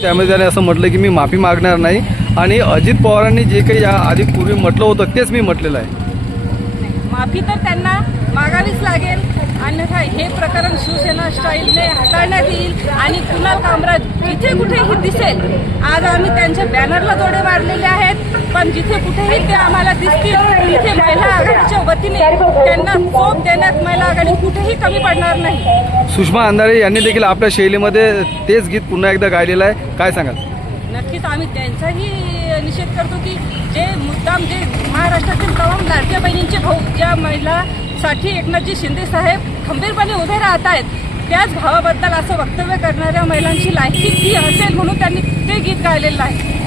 त्यामध्ये त्याने असं म्हटलं की मी माफी मागणार नाही आणि अजित पवारांनी जे काही या आधी पूर्वी म्हटलं होतं तेच मी म्हटलेलं आहे. माफी तर त्यांना मागावीच लागेल, अन्यथा हे प्रकरण शिवसेना स्टाईलने हाताळण्यात येईल आणि कुणाल कामराज जिथे कुठेही दिसेल, आज आम्ही त्यांच्या बॅनरला जोडे मारलेले आहेत, पण जिथे कुठेही ते आम्हाला दिसतील तिथे महिला आघाडीच्या वतीने त्यांना चोप देण्यात महिला आघाडी कुठेही कमी पडणार नाही. सुषमा अंधारे यांनी देखील आपल्या शैलीमध्ये तेच गीत पुन्हा एकदा गायलेलं आहे, काय सांगाल? नक्कीच आम्ही त्यांचाही निषेध करतो की जे मुद्दाम जे महाराष्ट्रातील तमाम लाडक्या बहिणींचे भाऊ ज्या महिलासाठी एकनाथजी शिंदे साहेब खंबीरपणे उभे राहत आहेत, त्याच भावाबद्दल असं वक्तव्य करणाऱ्या महिलांची लायकी ती असेल म्हणून त्यांनी ते गीत गायलेलं आहे.